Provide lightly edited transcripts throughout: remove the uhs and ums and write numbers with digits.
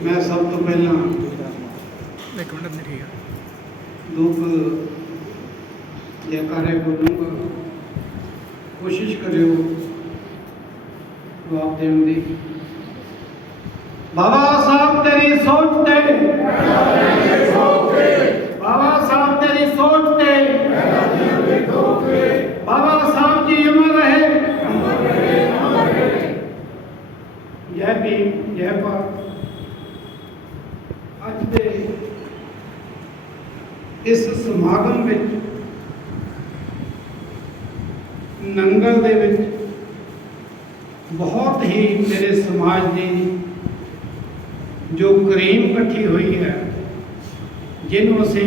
मैं सब तो पहला एक मिनट नहीं ठीक है दो जयकारे बोलूँगा। कोशिश करियो जवाब देने की। बाबा साहब तेरी सोच ते, बाबा साहब तेरी सोच ते, बाबा साहब जी अमर रहे। जय भीम जय भारत। अज दे इस समागम विच नंगल दे विच बहुत ही मेरे समाज की जो करीम इकट्ठी हुई है, जिन्हों असी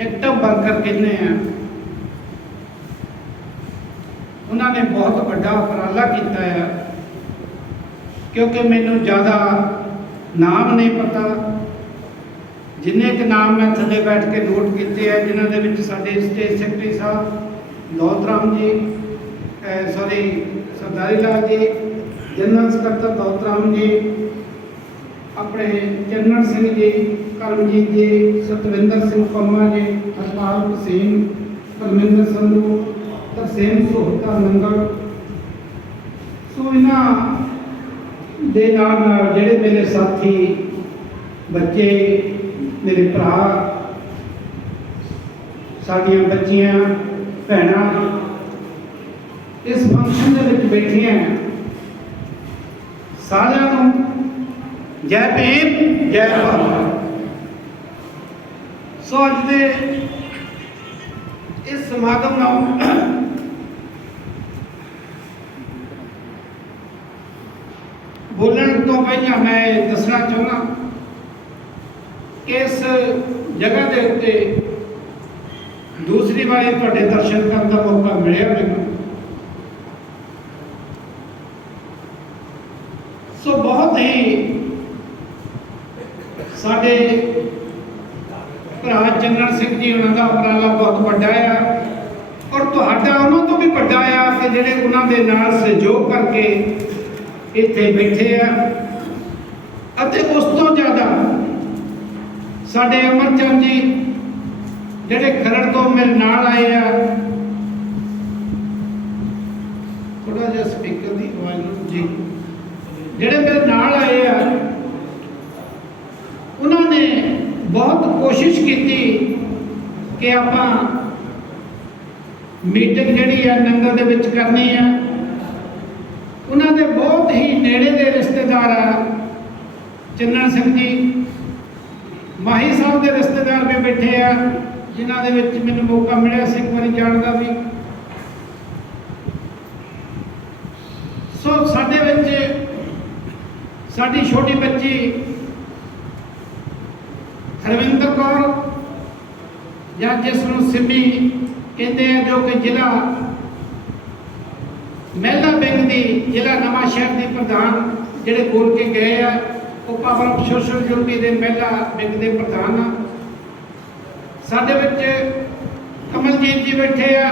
एक्टिव वर्कर कहने हैं, उन्होंने बहुत बड़ा उपराला किया है। क्योंकि मैनू ज़्यादा नाम नहीं पता, जिन्ने के नाम मैं थले बैठ के नोट किए हैं, जिन्होंने विच साडे स्टेट सैकटरी साहब दौलत राम जी, सॉरी सरदारी लाल जी, जनरल सकत्तर दौलत राम जी, अपने चन्नन सिंह जी, करमजीत जी, सतविंदर सिंह पम्मा जी, हरपाल हुसैन, परमिंदर संधू, तरसेम सोहता नंगल। सो इन्हां दे नाल जिहड़े मेरे साथी बच्चे, मेरे भरा, साडियां बच्चियां भैणां इस फंक्शन दे विच बैठियां हैं, सारिआं नूं जय भीम जय भारत। सो अज दे इस समागम नाल बोलण तो पहला मैं दसना चाहना कि इस जगह के उत्ते दूसरी बार तुहाडे दर्शन करने का मौका मिलिया मैनूं। सो बहुत ही साडे भरा चन्नन सिंह जी उन्हों का उपराला बहुत बड़ा है, और तुहाडा उन्हों तो भी बड़ा है कि जिहड़े उन्हों दे नाल सहयोग करके इत्थे बैठे हैं। अते उस तो ज़्यादा साडे अमरचंद जी जिहड़े खरड़ तो मेरे नाल आए आ, थोड़ा जिहा स्पीकर की आवाज़ जी, जिहड़े मेरे नाल आए आ, उन्होंने बहुत कोशिश की कि आपां मीटिंग जिहड़ी है नंगल दे विच करनी है। उन्होंने बहुत ही नेड़े के रिश्तेदार चन्नन सिंह जी, माही साहब के रिश्तेदार भी बैठे हैं, जिन्हों के मैंने मौका मिले एक बार जाने का भी। सो साडे विच साडी छोटी बच्ची हरविंदर कौर, या जिसनों सिमी कहते हैं, जो कि जिला महिला बैंक की जिला नवा शहर की प्रधान जिहड़े बोल के गए हैं, वो पावर ऑफ सोशल यूनिटी के महिला बैंक के प्रधान आ। साडे विच कमलजीत जी बैठे आ,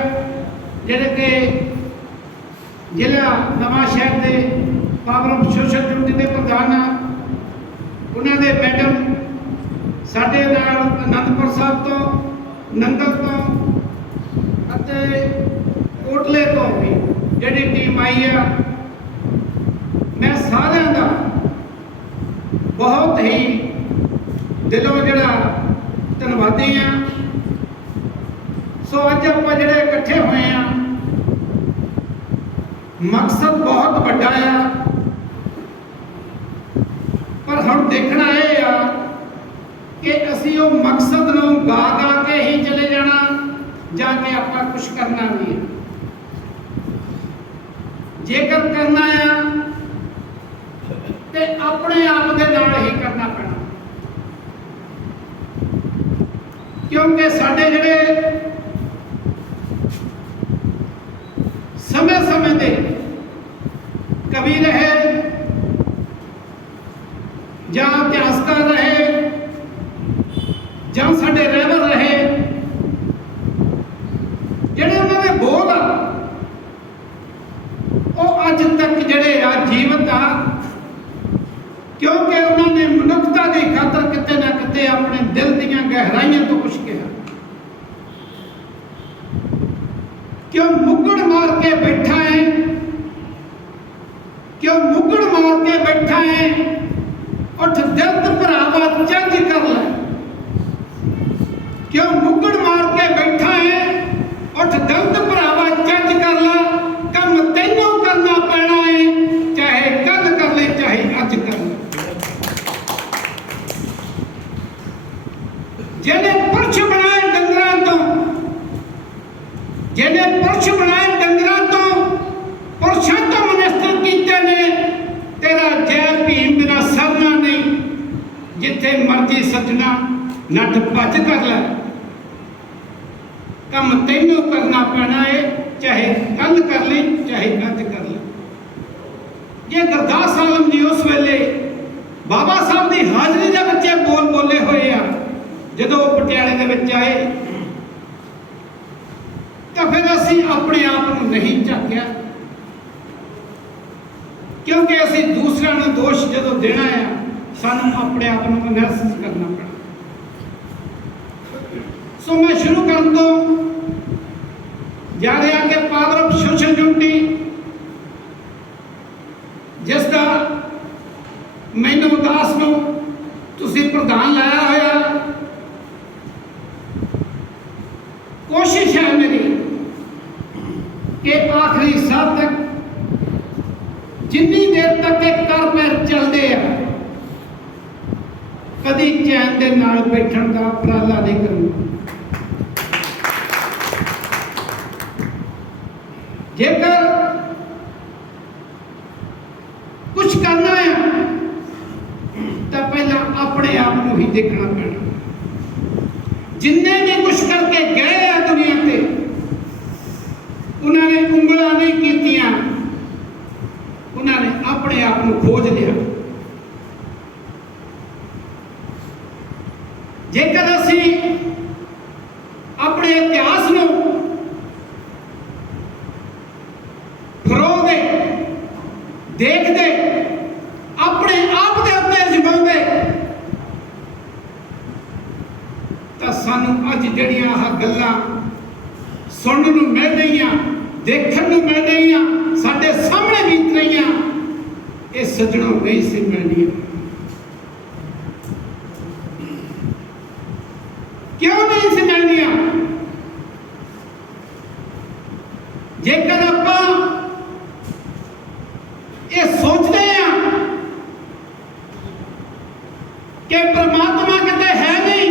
जिहड़े कि जिला नवा शहर के पावर ऑफ सोशल यूनिटी के प्रधान आ। उन्होंने मैडम साडे नाल आनंदपुर साहब तो, नंगल तो अते कोटले तो भी जिहड़ी टीम आई है, मैं सारिआं दा बहुत ही दिलों जिहड़ा धन्नवादी हाँ। सो अज आपां जिहड़े इकट्ठे होए हैं, मकसद बहुत बड़ा है, पर हुण देखना यह आ कि असीं वो मकसद नूं गा गा के ही चले जाना, जाके आपां कुछ करना भी है। जेकर करना है तो अपने आप के नाल ही करना पैना, क्योंकि साडे जिहड़े समय समय के कवि रहे या इतिहासकार रहे ਜਾਂ ਸਾਡੇ ਰਹਿਬਰ ਰਹੇ, ਜਿਹੜੇ ਉਹਨਾਂ ਦੇ ਬੋਧ ਆ ਉਹ ਅੱਜ ਤੱਕ ਜਿਹੜੇ ਆ ਜੀਵਤ ਆ, क्योंकि क्योंकि उन्होंने मनुखता की खातर किते ना किते अपने दिल दीयां गहराइयां तो कुछ कहा। क्यों मुगड़ मार के बैठा है, क्यों मुगड़ मार के बैठा है, उठ दर्द भरावा चंज कर ले। क्यों मुगड़ मार के बैठा है, उठ दर्द भरावा चंज कर ले। कम तैनू करना पैना है, चाहे कल कर ले चाहे अज कर ले। जिन्हें पुरश बनाए डंगरां तो, जिन्हें पुरश बनाए डंगरां तो, पुरशां तो मनिस्टर कीते ने। तेरा जय भीम बिना सरना नहीं, जिथे मर्जी सजना नठ भज कर ले। कम तैनू करना पैना है, चाहे कल कर ले चाहे अज कर ले। ये गुरदास आलम जी उस वेले बाबा साहब की हाजरी दे बच्चे बोल बोले हुए आ। जदों पटियाले दे विच आए तो फिर असीं अपने आप को नहीं झाकिया, क्योंकि असीं दूसरों को दोष जदों देना है सानूं अपने आप को एनालिसिस करना पड़ा। सो मैं शुरू करन तो जा रहा कि पावर ऑफ सोशल ड्यूटी, जिसका मैनू दास नूं तुसीं प्रधान लाया होया। कोशिश है मेरी कि आखिरी साल तक जिन्नी देर तक एक कर पैर चलते हैं कभी चैन के नाल बैठण का उपराला नहीं करूँगा। जेकर कुछ करना है तो पहला अपने आप को ही देखना पैना। जिन्ने भी कुछ करके गए हैं दुनिया पे, उन्होंने उंगलां नहीं कीतियां, उन्होंने अपने आप को खोज लिया। जेकर असी अपने इतिहास को फरोदे देखते अपने आप के उत्ते जमाते तो सानू अज जड़ियां आह गल्लां सुनने को मिल रही, देखने को मिल रही, साडे सामने बीत रही, ये सजनों नहीं सी मिलनी। क्यों नहीं सी मिलनी? जेकर आपां ये सोचते हैं कि परमात्मा किते है नहीं,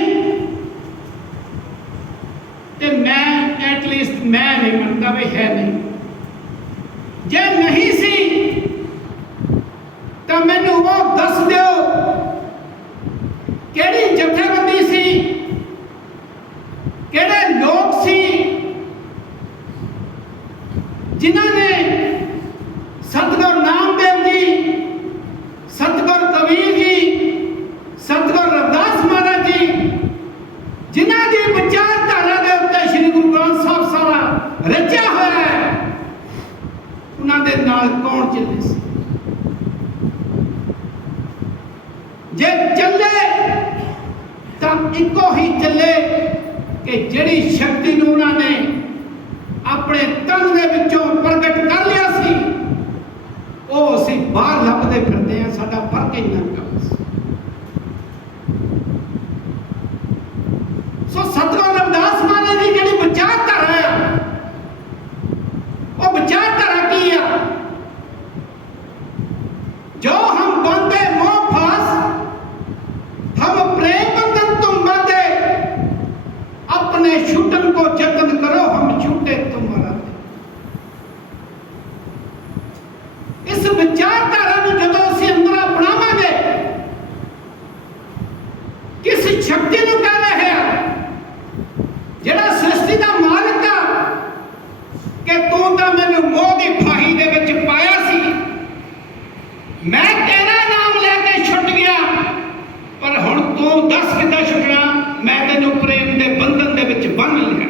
तो मैं एटलीस्ट मैं नहीं मनता भी है नहीं। जे नहीं सी तो मैनू वो दस दिओ केड़ी जथेबंदी सी, केड़े लोग सी जिन्हां ने सतगुरु नामदेव जी, सतगुरु कबीर जी, सतगुरु रविदास महाराज जी, जिन्हां दी विचारधारा दे उत्ते श्री गुरु ग्रंथ साहब सारा रचिया होया है, उन्हां दे नाल कौन चले सी? जे चले तो इको ही चले कि जिहड़ी शक्ति नूं उन्होंने अपने तन दे विचों प्रगट कर लिया सी, वो असीं बाहर लभदे फिरदे हैं। साडा फर्क इन्ना कम सी। सो सतगुरु रविदास महाराज की जिहड़ी विचारधारा है, वो विचारधारा की है? जो हम बंधे मोह फास, हम प्रेम बंधन तुम बंधे, अपने छूटन को जतन करो, हम छूटे तुम्हारा। इस विचारधारा को जदों असीं अंदर अपनावांगे, किस शक्ति नूं कह रहे हैं जिहड़ा सृष्टि दा मालिक आ कि तूं तां मैनूं मोह दी फाही दे विच पाया सी, मैं तेरा नाम लेके छुट गया, पर हुण तूं दस किद्दां छुटना? मैं तैनूं प्रेम दे बंधन दे विच बन्ह लिया।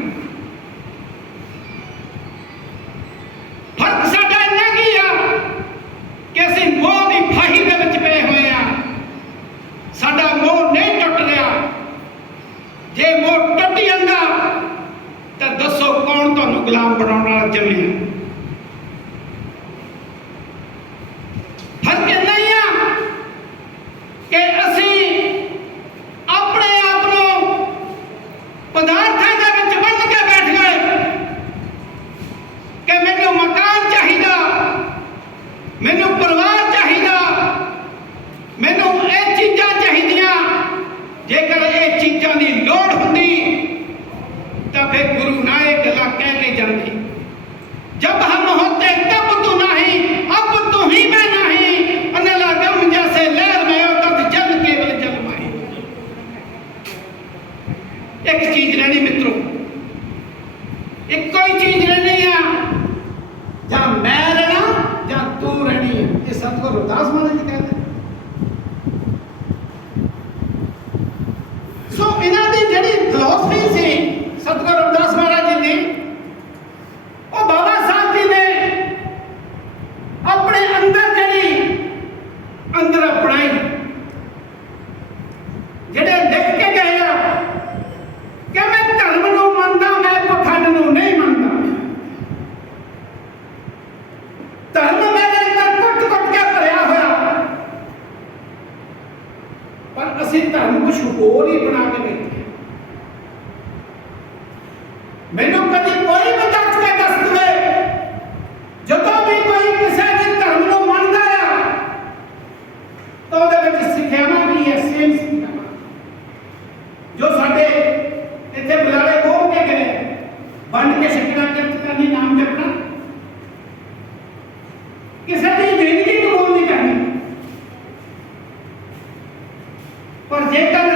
फर्क साडा इन्ना की आ कि असीं मोह दी फाही दे विच पए होए आ, गुलाम बनाने वाला जमे। फर्क इन्ना ही आ कि असी अपने आप को पदार्थों के विच बंद के बैठ गए कि मैनू मकान चाहिए, मैनू परिवार चाहिए, मैनू ये चीज़ां चाहिए। जेकर ये चीज़ों की लोड़ होंदी तो फिर गुरु ना ये गल्लां कह के जाती, जब हम होते तब तू नहीं, अब तू ही मैं नहीं, अनला गम जैसे लहर में हो तब जल केवल जल माही। एक चीज रहनी मित्रों, एक कोई चीज रहनी है, जा मैं रहना जा तू रहनी है। ये सतगुरु रविदास महाराज जी कहते। सो इन्हां दी जिहड़ी फिलोसफी सी सतगुरु रविदास महाराज जी दी, वो बाबा साहब जी ने अपने अंदर जिहड़ी अंदर अपनाई, जिहड़े लिख के गए आ कि मैं धर्म नूं मनदा, मैं पखंड नूं नहीं मनदा। धर्म मेरे अंदर कुट-कुट के भरिया होया, पर असीं धर्म कुछ होर ही बना के बैठे। मैनू कभी कोई भी दस के दस दे, जदों भी कोई किसी भी धर्म नूं मनदा है तो उहदे विच सिक्ख्यावां की है, सेम सिक्ख्यावां जो साडे इत्थे बुलारे बोल के गए, बंड के छकना, किरत करनी, नाम जपना, किसी की जिंदगी कबूल नहीं करनी। पर जेकर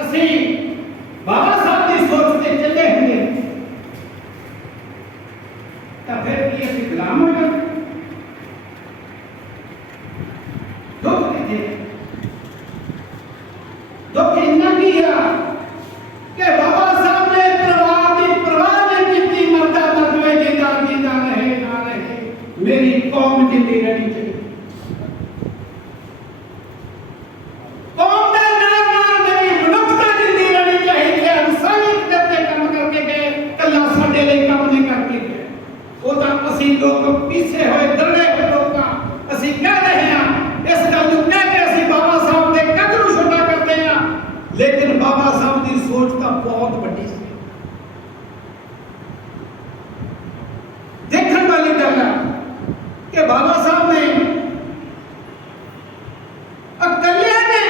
असी बाबा साहब की सोच से चले होंगे तो फिर ये असी गुलाम हो जाते। दुख कितने, दुख इन्ना की है कि बाबा साहब ने परिवार की परवाह नहीं की, मरदा मर जाए, जिंदा जिंदा रहे ना रहे, मेरी कौम जिंदी रहनी चाहिए। लोग पीछे हुए दड़े हुए लोग असी कह रहे हैं, इस गल को कह के असी बाबा साहब के कद नूं छोटा करते हैं, लेकिन बाबा साहब की सोच तो बहुत बड़ी सी। देखने वाली गल है कि बाबा साहब ने अकले ने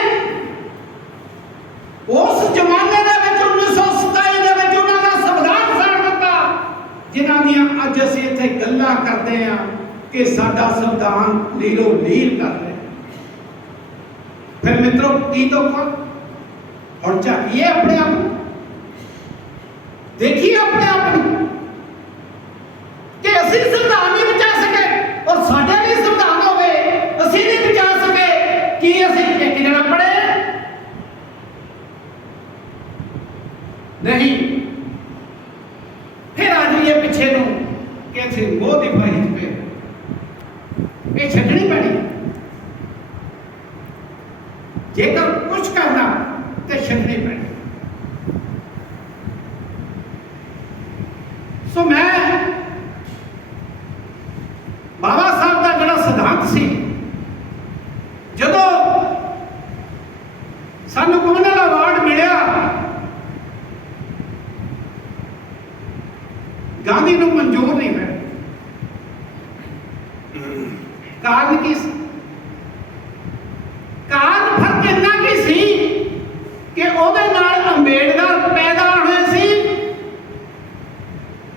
उस जमाने के 1927 के उन्होंने संविधान साड़ दिता, जिन्हां दियां अज असीं इत्थे गल्लां करते हैं कि साडा संविधान लीलो लील कर रहे। फिर मित्रों की दुख हुण झाकीए अपने आप, देखिए अपने आप कि असीं संविधान नहीं बचा सके और साडे भी संविधान होवे असीं नहीं बचा सके, कि असीं एक जना पढ़े नहीं। फिर आ जाइए पिछे नूं कि असीं मोह दी फाही पे ये छड्डनी पैनी, जेकर कुछ करना तो छड्डनी पैनी। सो मैं बाबा साहब का जिहड़ा सिद्धांत सी, जदों सानूं कम्युनल अवार्ड मिलिया, गांधी नूं मंजूर नहीं है। कारण की कारण फर्क इन्ना की सी कि ओहदे नाल अंबेडकर पैदा होए सी,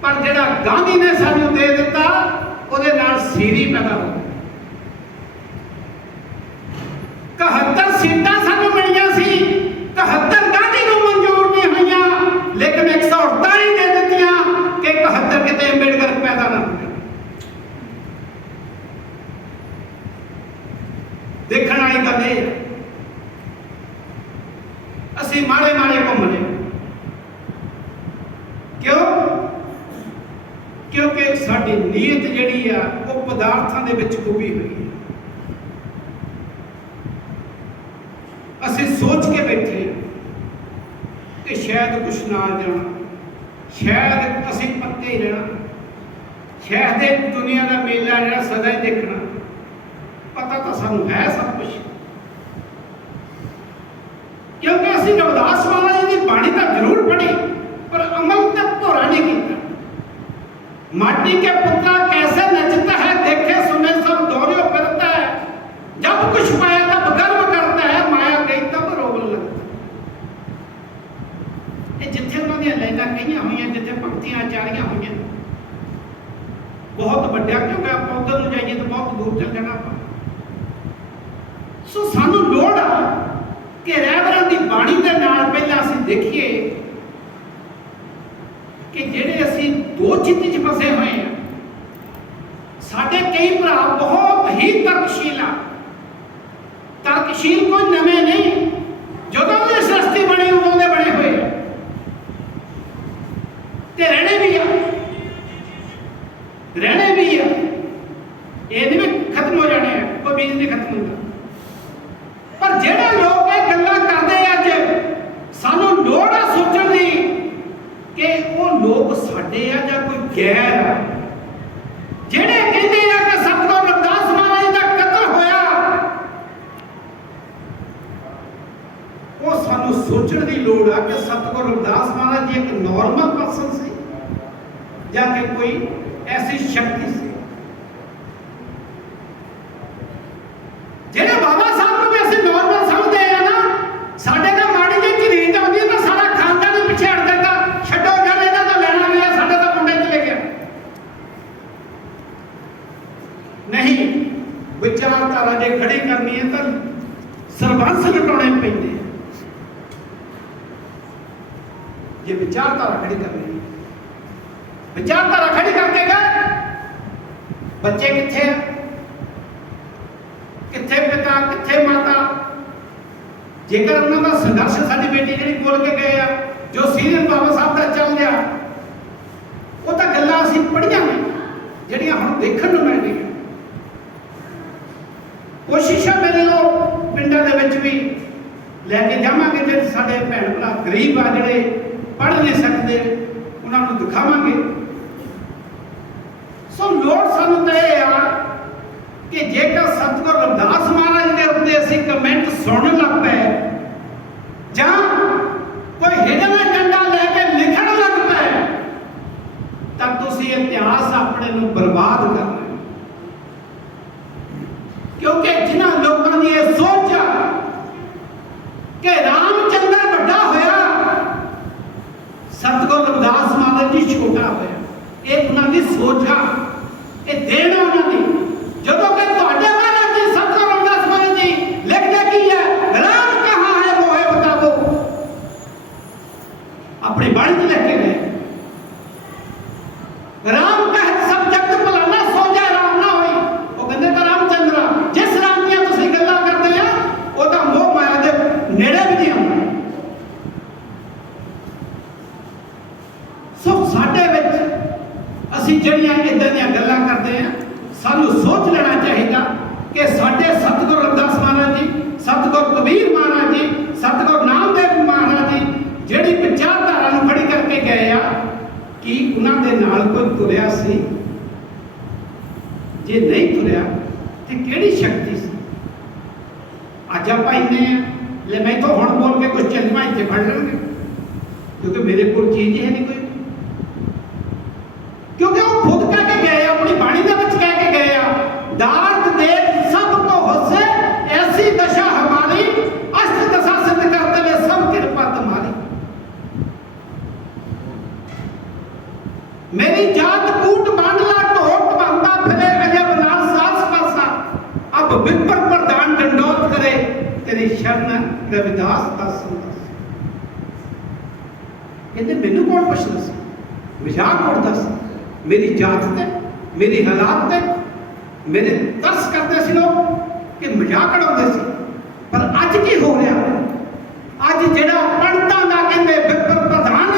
पर जिहड़ा गांधी ने सानू दे दिता ओहदे नाल सीरी पैदा हो गई। 71 सीटां सानू मिलियां सी, 71 गांधी नूं मंजूर नहीं होईयां, लेकिन 148 दे दित्तियां कि 71 किते अंबेडकर पैदा ना हो। देखने वाली गल ये असी माड़े माड़े घूमने, क्यों? क्योंकि साडी नीयत जिहड़ी आ वो पदार्थां दे विच डुबी हुई है। असी सोच के बैठे कि शायद कुछ ना आ जाना, शायद असीं पक्के ही रहना, शायद एक दुनिया का मेला जिहड़ा सदा ही देखना। पता तो सानू है सब कुछ, क्योंकि असीं रविदास महाराज की बाणी तो जरूर पढ़ी पर अमल तक भोरा नहीं किया। माटी के पुत्रा कैसे नचता है, देखे सुने सब दौड़ियो फिरता है, जब कुछ पाया तब गर्व करता है, माया गई तब रोवन लगता है। जिथे उन्होंने लाइना कही हुई, जिथे पंक्तियां आचारियां हुई, बहुत बड़ा, क्योंकि आप उधर जाइए तो बहुत दूर चल जाना। सो सानू लोड़ आ कि रहबरां दी बाणी दे नाल पहला असीं देखिए कि ਜਿਹੜੇ ਅਸੀਂ दो चित्त च फसे हुए हैं। साढ़े कई भरा बहुत ही तर्कशील आ, तर्कशील कोई नवे नहीं, ਜਦੋਂ ਦੀ ਸ੍ਰਿਸ਼ਟੀ बनी उदों दे बने हुए ते रहने भी आ, रहने भी आ, ये नहीं भी खत्म हो जाने हैं, कोई बीज नहीं खत्म होता। पर ਜਿਹੜੇ लोग ये गल्लां करदे अज सानू लोड़ आ सोचण दी कि वो लोग साडे आ जां कोई गैर आ। ਜਿਹੜੇ ਕਹਿੰਦੇ ਆ कि सतगुरु रविदास महाराज का कतल होया, वो सानू सोचण दी लोड़ आ कि सतगुरु रविदास महाराज जी एक नॉर्मल पर्सन सी जां कि कोई ऐसी शक्ति सी। ਜਿਹੜੇ बाबा साहब ਨੂੰ ਵੀ ਅਸੀਂ नॉर्मल समझते हैं ना, ਸਾਡੇ ਦਾ ਮਾੜੀ ਜਿਹੀ ਝਰੀਟ ਆਉਂਦੀ ਹੈ ਤਾਂ ਸਾਰਾ ਖਾਨਦਾਨ ਹੀ ਪਿੱਛੇ ਹਟ ਜਾਂਦਾ, ਛੱਡੋ ਗੱਲ ਇਹਨਾਂ ਦਾ ਲੈਣਾ ਨਹੀਂ ਹੈ, ਸਾਡੇ ਤਾਂ ਮੁੰਡੇ ਚਲੇ ਗਿਆ। नहीं, विचारधारा जे खड़ी करनी है तो सरबंस लटाने पैंदे हैं। जे विचारधारा खड़ी करनी है, विचारधारा खड़ी करके गए, बच्चे किथे हैं, किथे पिता, किथे माता। जेकर उन्होंने का संघर्ष साडी बेटी जी बोल के गए हैं, जो सीरियल बाबा साहब का चल रहा, वो तो गल्लां असीं पढ़ियां ने जिहड़ियां हुण देखण नूं मिल रहीआं। कोशिश है मेरी वो पिंडा दे विच भी लैके जावांगे, जे साडे भैण भरा गरीब आ जिहड़े पढ़ नहीं सकते, उन्हां नूं दिखावांगे। सो लोड़ सानू तो यह आ कि जेकर सतगुरु रविदास महाराज के उत्ते असीं कमेंट सुनन लग पे जां कोई हिडन एजेंडा लैके लिखण लग पे, तां तुसीं इतिहास अपने नूं बर्बाद करना। क्योंकि जिन्हां लोगों ने यह सोचा कि रामचंद्र बड़ा होया, सतगुरु रविदास महाराज जी छोटा होया, एक उन्होंने सोचा ये देना उन्होंने जब कि तुहाडे महाराज जी सतगुरु रविदास महाराज जी लिखते की है, राम कहाँ है मोहे बताओ, अपनी बाणी च लिख के गए। राम कह सब जगत भलाना सो जाए राम ना होई, वो कहते का रामचंद्र जिस राम की तुसीं गल्लां करदे आ वो तां मोह माया दे नेड़े भी नहीं आउंदा। सो साडे विच असीं ਜਿਹੜੀਆਂ इदां ਦੀਆਂ गल्लां करदे आ, सानू सोच लेना चाहिए कि साडे सतगुरु रविदास महाराज जी, सतगुरु कबीर महाराज जी, सतगुरु नामदेव महाराज जी ਜਿਹੜੀ विचारधारा ਨੂੰ खड़ी करके गए आ, कि उन्होंने नाल कोई तुरिया सी? जे नहीं तुरिया तो केड़ी शक्ति सी? अज आप इन्ने ले मैं तो हुण बोल के कुछ चलमा इत्थे फड़ लेंगे, क्योंकि मेरे को चीज है नहीं कोई, क्योंकि वो खुद कह के गए अपनी बाणी दे विच कह के गए दात देख सबको हंसे ऐसी दशा हमारी, अष्ट दशा सिद्ध करते हुए सब कृपा तुम्हारी। मेरी जात कूट बांधला ढोट बांधा फिरे अजब लाल सास पासा, अब विपर प्रधान दंडोत करे तेरी शरण रविदास दास। कहते मैनू कौन पुछदा सी, मजाक उड़दा सी मेरी जात ते, मेरी हालात ते, मेरे तरस करते सी लोग कि मजाक उड़ाउंदे सी। पर अज की हो रहा, अज जिहड़ा पंडितां दा कहंदे विपर प्रधान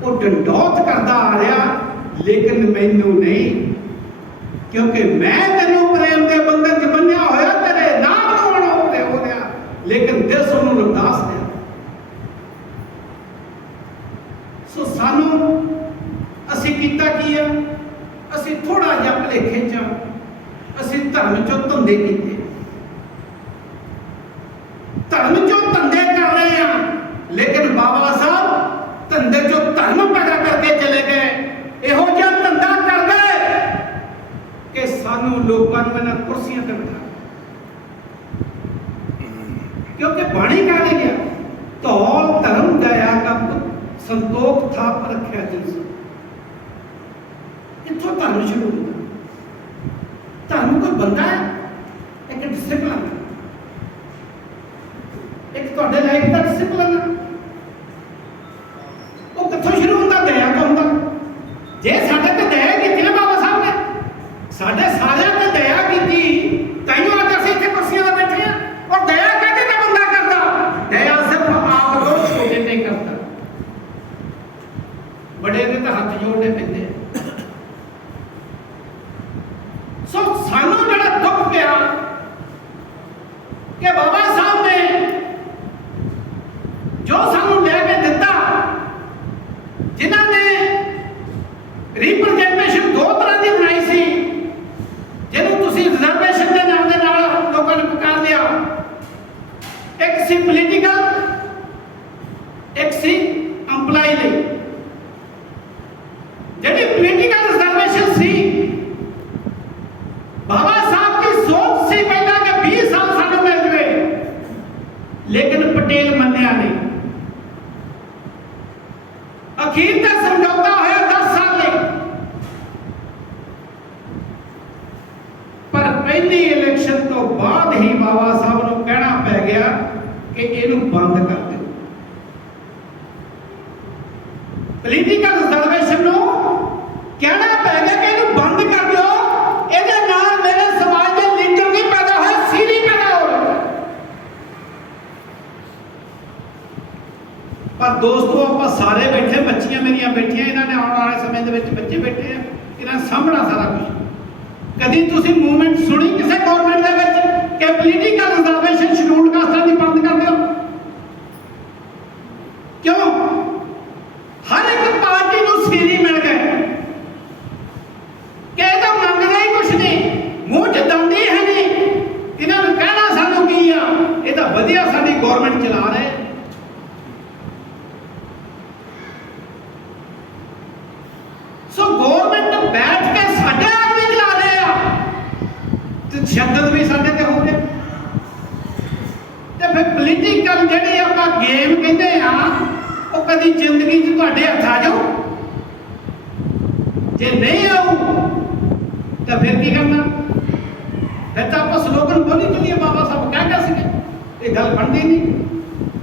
वो डंडौत करता आ रहा, लेकिन मैनू नहीं, क्योंकि मैं तेनू प्रेम के बंधन च बन्निया होया, तेरे नाम हो रहा, लेकिन दिल सोनू रविदास ने। सो सानू ਧਰਮ ਚੋਂ ਧੰਦੇ ਕੀਤੇ, ਧਰਮ ਚੋਂ ਧੰਦੇ ਕਰ ਰਹੇ ਆ, ਲੇਕਿਨ ਬਾਬਾ ਸਾਹਿਬ ਧੰਦੇ ਚੋਂ ਧਰਮ ਪੈਦਾ ਕਰਕੇ ਚਲੇ ਗਏ। ਇਹੋ ਜਿਹਾ ਧੰਦਾ ਕਰ ਗਏ ਕਿ ਸਾਨੂੰ ਲੋਕਾਂ ਨੂੰ ਇਹਨਾਂ ਕੁਰਸੀਆਂ ਤੇ ਬਿਠਾ, क्योंकि बाणी कहा गया धौल धर्म दया का संतोख थाप रखा जिस इतों धर्म शुरू होता। धर्म कोई बंदा है, एक डिसिपलिन, एक तुहाडे लाइफ का डिसिपलिन वो कितों शुरू होता? दया तो होता। जे साडे ते दया की ना बाबा साहब ने, साडे सारे ते दया की, ताइयों अज असीं इत्थे कुर्सियां ते बैठे हैं। और दया बड़े ने तो हाथ जोड़ने पैंदे। सो सानू जड़ा दुख पिया कि बाबा साहब ने जो सानू लेके दिता, जिन्हां ने रिप्रेजेंटेशन दो तरह की बनाई सी, जिन्हों तुसीं रिजर्वेशन के नाम के नाल लोगों ने पुकार लिया। एक सी पोलीटिकल, एक सी अंपलाई ਲਈ। ਜਿਹੜੀ ਪੋਲੀਟੀਕਲ ਰਿਜ਼ਰਵੇਸ਼ਨ ਸੀ, ਬਾਬਾ ਸਾਹਿਬ ਦੀ ਸੋਚ ਸੀ ਪਹਿਲਾਂ ਕਿ 20 ਸਾਲ ਸਾਨੂੰ ਮਿਲ ਜਵੇ, ਲੇਕਿਨ ਪਟੇਲ ਮੰਨਿਆ ਨਹੀਂ। ਅਖੀਰ ਤੱਕ ਸਮਝੌਤਾ ਹੋਇਆ 10 ਸਾਲ ਲਈ, ਪਰ ਪਹਿਲੀ ਇਲੈਕਸ਼ਨ ਤੋਂ ਬਾਅਦ ਹੀ ਬਾਬਾ ਸਾਹਿਬ ਨੂੰ ਕਹਿਣਾ ਪੈ ਗਿਆ ਕਿ ਇਹਨੂੰ ਬੰਦ ਕਰ ਦਿਓ। ਪੋਲੀਟੀਕਲ ਰਿਜ਼ਰਵੇਸ਼ਨ ਨੂੰ कहना पै गया कि इन्हू बंद कर दो, इहदे नाल मेरे समाज के लीडर नहीं पैदा होए, सीरी पैदा हो। पर दोस्तों आप सारे बैठे, बच्चियां मेरियां बैठियां, इन्होंने आने वाले समय के बच्चे बैठे हैं, इन्होंने सामना सारा कुछ। कभी तुसीं मूवमेंट सुनी किसी गवर्नमेंट दे विच कि पोलीटिकल रिजर्वेशन शेड्यूल कास्टां दी बंद कर दो? क्यों? हर एक पार्टी नूं सीरी मिल गए कि ਇਹਦਾ ਮੰਗਦਾ ਹੀ ਕੁਛ ਨਹੀਂ, ਮੂੰਹ ਚ ਦੰਦੀ ਹੈ ਨਹੀਂ, ਇਹਨਾਂ ਨੂੰ ਕਹਿਣਾ ਸਾਨੂੰ ਕੀ ਆ, ਇਹ ਤਾਂ ਵਧੀਆ ਸਾਡੀ ਗਵਰਨਮੈਂਟ ਚਲਾ ਰਹੇ। ਸੋ ਗਵਰਨਮੈਂਟ ਬੈਠ ਕੇ ਸਾਡੇ ਆਦਮੀ ਚਲਾ ਰਹੇ ਆ ਤੇ ਤਸ਼ੱਦਦ ਵੀ ਸਾਡੇ ਤੇ ਹੋ ਰਿਹਾ। ਤੇ ਫਿਰ ਪੋਲੀਟੀਕਲ ਜਿਹੜੀ ਆਪਾਂ ਗੇਮ ਕਹਿੰਦੇ ਆ, ਉਹ ਕਦੀ ਜ਼ਿੰਦਗੀ 'ਚ ਤੁਹਾਡੇ ਹੱਥ ਆ ਜਾਓ? ਜੇ ਨਹੀਂ ਆਊ तो फिर की करना? फिर तो आप स्लोगन बोली चलिए, बाबा साहब क्या कह सके, ये गल बनती नहीं।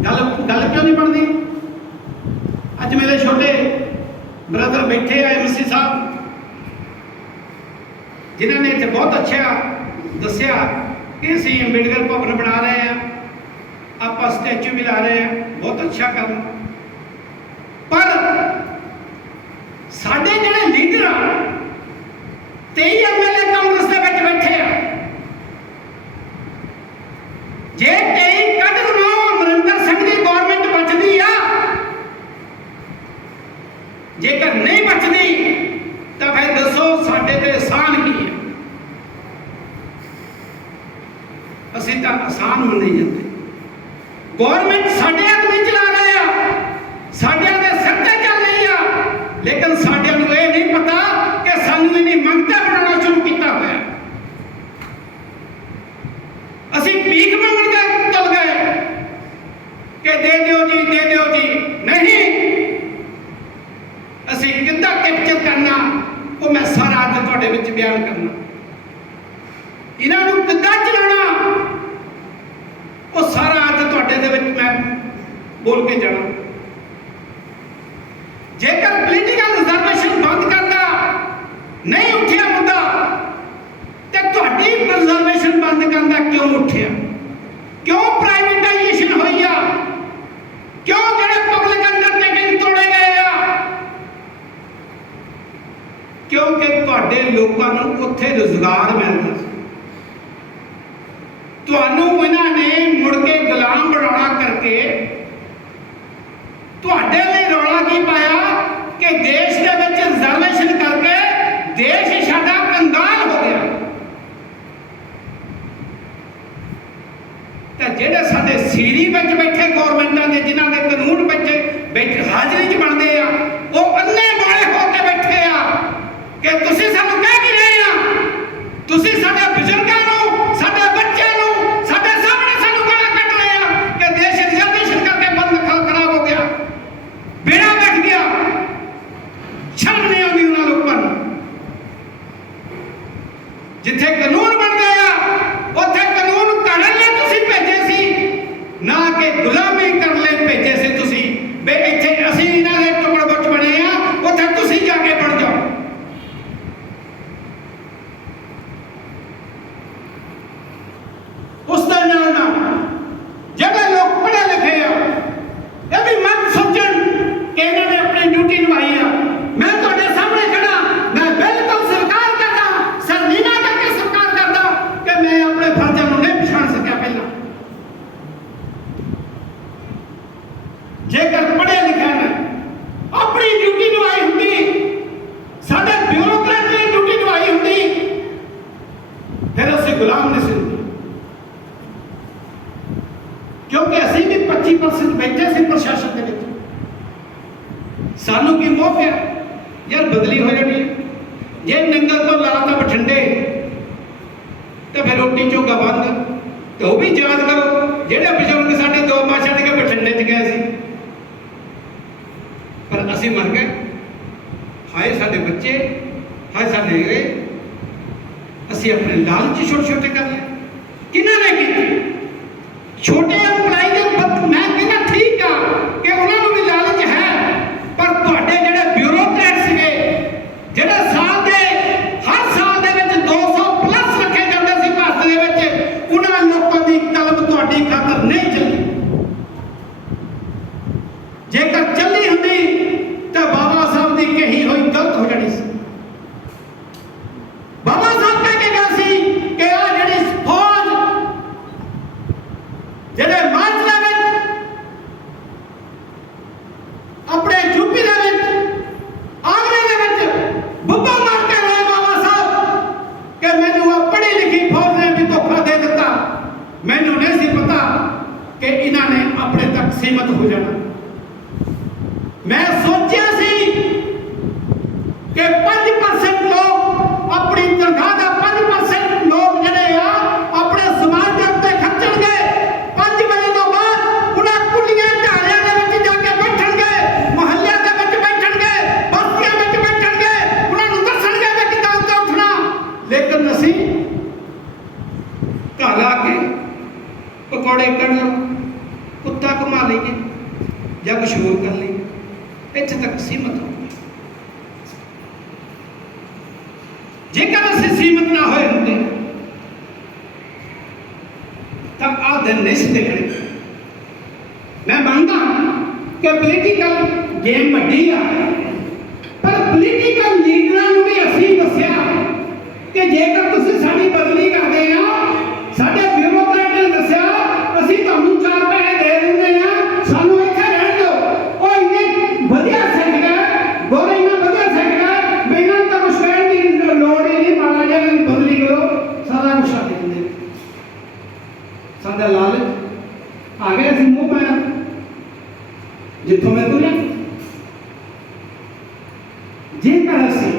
गल क्यों नहीं बनती? अज मेरे छोटे ब्रदर बैठे हैं MC साहब, जिन्होंने इतने बहुत अच्छा दसिया कि असीं अंबेडकर भवन बना रहे हैं, आप स्टैचू भी ला रहे हैं, बहुत अच्छा काम। पर साडे जिहड़े लीडर आ, 23 MLA कांग्रेस के बैठे हैं, जे 23 कट दो अमरिंदर सिंह की गवर्नमेंट बचती आ, जेकर नहीं बचती तो फिर दसो साडे ते एहसान की है? असीं तां आसान मन्नी जाते। गवर्नमेंट साडे आदमी चला रहे आ, साडे दे सिर ते चल रही आ, लेकिन साडे नूं ये नहीं पता कि सानूं इन्हीं मंगता बनाना शुरू किया हुआ। असीं भीख मंगण दे चल गए कि दे दिओ जी, नहीं। असीं किद्दां कैप्चर करना, वो मैं सारा अज तुहाडे विच बयान करना। इन्हां नूं किद्दां चलाउणा, वो सारा अज तुहाडे दे विच मैं बोल के जाना। जेकर पोलीटिकल रिजर्वेशन बंद करना नहीं उठिया मुद्दा, तो तुहाडी रिजर्वेशन बंद करना क्यों उठिया? क्यों प्राइवेटाइजेशन हुई आ? क्यों जिहड़े पब्लिक अंडरटेकिंग तोड़े गए आ? क्योंकि तुहाडे लोकां नूं उत्थे रोजगार मिलदा सी, तुहानूं इन्हां ने मुड़ के गुलाम बनाउणा करके तुहाडे लई रौला की पाया कि देश के विच रिजर्वेशन करके देश साडा कंगाल हो गया। ਜਿਹੜੇ ਸਾਡੇ ਸੀਰੀ ਵਿੱਚ ਬੈਠੇ ਗੌਰਮੈਂਟਾਂ ਦੇ ਜਿਨ੍ਹਾਂ ਦੇ ਕਾਨੂੰਨ ਵਿੱਚ ਹਾਜ਼ਰੀ 'ਚ ਬਣਦੇ ਆ, ਉਹ ਅੰਨੇ ਵਾਲੇ ਹੋ ਕੇ ਬੈਠੇ ਆ ਕਿ ਤੁਸੀਂ ਸਾਨੂੰ ਕਹਿ ਕੀ ਰਹੇ ਆ, ਤੁਸੀਂ ਸਾਡੇ ਬਜ਼ੁਰਗਾਂ ਨੂੰ, ਸਾਡੇ ਬੱਚਿਆਂ ਨੂੰ, ਸਾਡੇ ਸਾਹਮਣੇ ਸਾਨੂੰ ਗਾਲਾਂ ਕੱਢ ਰਹੇ ਆ ਕਿ ਦੇਸ਼ ਰਿਜ਼ਰਵੇਸ਼ਨ ਕਰਕੇ ਬੰਦ ਖਰਾਬ ਹੋ ਗਿਆ, ਬੇੜਾ ਬੈਠ ਗਿਆ। ਸ਼ਰਮ ਨਹੀਂ ਆਉਂਦੀ ਉਹਨਾਂ ਲੋਕਾਂ ਨੂੰ। ਜਿੱਥੇ ਕਾਨੂੰਨ ਬਣਦੇ ਆ ਉੱਥੇ ਕਾਨੂੰਨ ਕਰਨ ਲਈ ਤੁਸੀਂ ਭੇਜੇ ਸੀ, ਨਾ ਕਿ ਗੁਲਾਮੀ ਕਰਨ ਲਈ ਭੇਜੇ ਸੀ ਤੁਸੀਂ। ਵੀ ਇੱਥੇ ਅਸੀਂ ਇਹਨਾਂ ਦੇ ਟੁਕੜ ਬੁੱਚ ਬਣੇ ਆ, ਉੱਥੇ ਤੁਸੀਂ ਜਾ ਕੇ ਬਣ ਜਾਓ। ਉਸ ਦੇ ਨਾਲ ਜਿਹੜੇ ਲੋਕ ਪੜ੍ਹੇ ਲਿਖੇ ਆ ਇਹ ਵੀ ਮਨ ਸਮਝਣ ਕਿ ਇਹਨਾਂ ਨੇ ਆਪਣੀ ਡਿਊਟੀ ਨਿਭਾਈ ਆ। ਮੈਂ ਤੁਹਾਡੇ ਸਾਹਮਣੇ ਖੜਾ, ਮੈਂ ਬਿਲਕੁਲ ਸਰਕਾਰ ਕਰਦਾ, ਸਰਨੀਨਾ ਕਰਕੇ ਸਰਕਾਰ ਕਰਦਾ ਕਿ ਮੈਂ ਆਪਣੇ ਫਰਜ਼ਾਂ ਨੂੰ ਨਹੀਂ ਪਛਾਣ ਸਕਿਆ ਪਹਿਲਾਂ। ਜੇਕਰ ਪੜ੍ਹਿਆ ਲਿਖਿਆ ਨੇ ਆਪਣੀ ਡਿਊਟੀ ਨਿਭਾਈ ਹੁੰਦੀ, ਸਾਡੇ ਬਿਊਰੋਕਰੇਟ ਨੇ ਡਿਊਟੀ ਨਿਭਾਈ ਹੁੰਦੀ, ਫਿਰ ਅਸੀਂ ਗੁਲਾਮ ਨਹੀਂ ਸੀ। ਕਿਉਂਕਿ ਅਸੀਂ ਵੀ 25% ਬੈਠੇ ਸੀ ਪ੍ਰਸ਼ਾਸਨ ਦੇ ਵਿੱਚ। ਸਾਨੂੰ ਕੀ ਮੋਹ ਪਿਆ ਯਾਰ ਬਦਲੀ ਹੋ ਜਾਣੀ। ਜੇ ਨੰਗਲ ਤੋਂ ਲਾ ਤਾਂ ਬਠਿੰਡੇ ਤੇ ਫਿਰ ਰੋਟੀ ਚੋਗਾ ਬੰਦ, ਤੇ ਉਹ ਵੀ ਯਾਦ ਕਰੋ ਜਿਹੜੇ ਬਜ਼ੁਰਗ ਸਾਡੇ ਦੋ ਮਾਂ ਛੱਡ ਕੇ ਬਠਿੰਡੇ 'ਚ ਗਏ ਸੀ, ਪਰ ਅਸੀਂ ਮਰ ਗਏ। ਹਾਏ ਸਾਡੇ ਬੱਚੇ, ਹਾਏ ਸਾਡੇ ਅਸੀਂ ਆਪਣੇ ਲਾਲਚ ਛੋਟੇ ਕਰ ਲਏ। ਕਿਹਨਾਂ ਨੇ ਕੀਤੀ? ਛੋਟੇ ਅਪਲਾਈ ਦੇ ਮੈਂ ਕਹਿੰਦਾ ਠੀਕ ਆ ਕਿ ਉਹਨਾਂ ਨੂੰ ਵੀ ਲਾਲਚ ਹੈ, ਪਰ ਤੁਹਾਡੇ ਜਿਹੜੇ ਬਿਊਰੋਕਰੇਟ ਸੀਗੇ ਜਿਹੜੇ ਸਾਲ ਦੇ ਹਰ ਸਾਲ ਦੇ ਵਿੱਚ 200 ਪਲੱਸ ਰੱਖੇ ਜਾਂਦੇ ਸੀ ਭਾਰਤ ਦੇ ਵਿੱਚ, ਉਹਨਾਂ ਲੋਕਾਂ ਦੀ ਕਲਮ ਤੁਹਾਡੀ ਖਾਤਰ ਨਹੀਂ ਚੱਲੀ। ਜੇਕਰ ਚੱਲੀ ਹੁੰਦੀ ਤਾਂ ਬਾਬਾ ਸਾਹਿਬ ਦੀ ਕਹੀ ਹੋਈ ਗਲਤ ਹੋ ਜਾਣੀ ਸੀ। ਬਾਬਾ ਸਾਹਿਬ ਕਹਿ ਕੇ ਗਿਆ ਸੀ ਕਿ ਆ ਜਿਹੜੀ ਫੌਜ ਜਿਹੜੇ ਮਾਰਚ ਦੇ ਵਿੱਚ ਆਪਣੇ ਯੂਪੀ ਦੇ ਵਿੱਚ ਆਗਰੇ ਦੇ ਵਿੱਚ ਬੁੱਬਾ ਮਾਰ ਕੇ ਗਏ ਬਾਬਾ ਸਾਹਿਬ ਕਿ ਮੈਨੂੰ ਆ ਪੜ੍ਹੀ ਲਿਖੀ ਫੌਜ ਨੇ ਵੀ ਧੋਖਾ ਦੇ ਦਿੱਤਾ। ਮੈਨੂੰ ਨਹੀਂ ਸੀ ਪਤਾ ਕਿ ਇਹਨਾਂ ਨੇ ਆਪਣੇ ਤੱਕ ਸੀਮਤ ਹੋ ਜਾਣਾ। ਮੈਂ ਸੋਚਿਆ ਸੀ ਕਿ 5% ਲੋਕ ਆਪਣੀ ਤਨਖਾਹ ਦਾ 5% ਲੋਕ ਜਿਹੜੇ ਆ ਆਪਣੇ ਸਮਾਜ ਦੇ ਉੱਤੇ ਖਰਚਣਗੇ। 5 ਵਜੇ ਤੋਂ ਬਾਅਦ ਉਹਨਾਂ ਕੁੱਲੀਆਂ ਢਾਰਿਆਂ ਦੇ ਵਿੱਚ ਜਾ ਕੇ ਬੈਠਣਗੇ, ਮੁਹੱਲਿਆਂ ਦੇ ਵਿੱਚ ਬੈਠਣਗੇ, ਬਸਤੀਆਂ ਵਿੱਚ ਬੈਠਣਗੇ, ਉਹਨਾਂ ਨੂੰ ਦੱਸਣਗੇ ਕਿ ਕਿੱਦਾਂ ਉੱਤੇ ਉੱਠਣਾ। ਲੇਕਿਨ ਅਸੀਂ ਘਰ ਆ ਕੇ ਪਕੌੜੇ ਕੱਢ ਲਓ, ਕੁੱਤਾ ਘੁਮਾ ਲਈਏ ਜਾਂ ਕੁਛ ਹੋਰ ਕਰ ਲਈਏ, ਇੱਥੇ ਤੱਕ ਸੀਮਤ ਹੋ। ਜੇਕਰ ਅਸੀਂ ਸੀਮਤ ਨਾ ਹੋਏ ਹੁੰਦੇ ਤਾਂ ਆਹ ਦਿਨ ਨਹੀਂ ਸੀ ਦੇਖਣੇ। ਮੈਂ ਮੰਨਦਾ ਕਿ ਪੋਲੀਟੀਕਲ ਗੇਮ ਵੱਡੀ ਆ, ਪਰ ਪੋਲੀਟੀਕਲ ਲੀਡਰਾਂ ਨੂੰ ਵੀ ਅਸੀਂ ਦੱਸਿਆ ਕਿ ਜੇਕਰ ਤੁਸੀਂ ਸਾਡੀ ਬਦਲੀ ਕਰਦੇ ਆ, ਸਾਡੇ ਬਿਊਰੋਕਰੇਟ ਨੇ ਦੱਸਿਆ ਅਸੀਂ ਤੁਹਾਨੂੰ 4 ਪੈਸੇ ਦੇ ਦਿੰਦੇ ਆ, ਸਾਨੂੰ ਇੱਥੇ ਰਹਿਣ ਦਿਓ। ਉਹ ਇੰਨੇ ਵਧੀਆ ਸੈਕਟਰ ਗੋਰੇ ਇੰਨਾ ਵਧੀਆ ਸੈਕਟਰ ਬਿਨਾਂ ਤਾਂ ਕੁਛ ਕਹਿਣ ਦੀ ਲੋੜ ਹੀ ਨਹੀਂ, ਮਾੜਾ ਜਿਹਾ ਬਦਲੀ ਕਰੋ ਸਾਰਾ ਕੁਛ ਆ ਦਿੰਦੇ। ਸਾਡਾ ਲਾਲਚ ਆ ਗਿਆ, ਅਸੀਂ ਮੂੰਹ ਪਾਇਆ ਜਿੱਥੋਂ ਮੈਂ ਤੁਰਿਆ। ਜੇਕਰ ਅਸੀਂ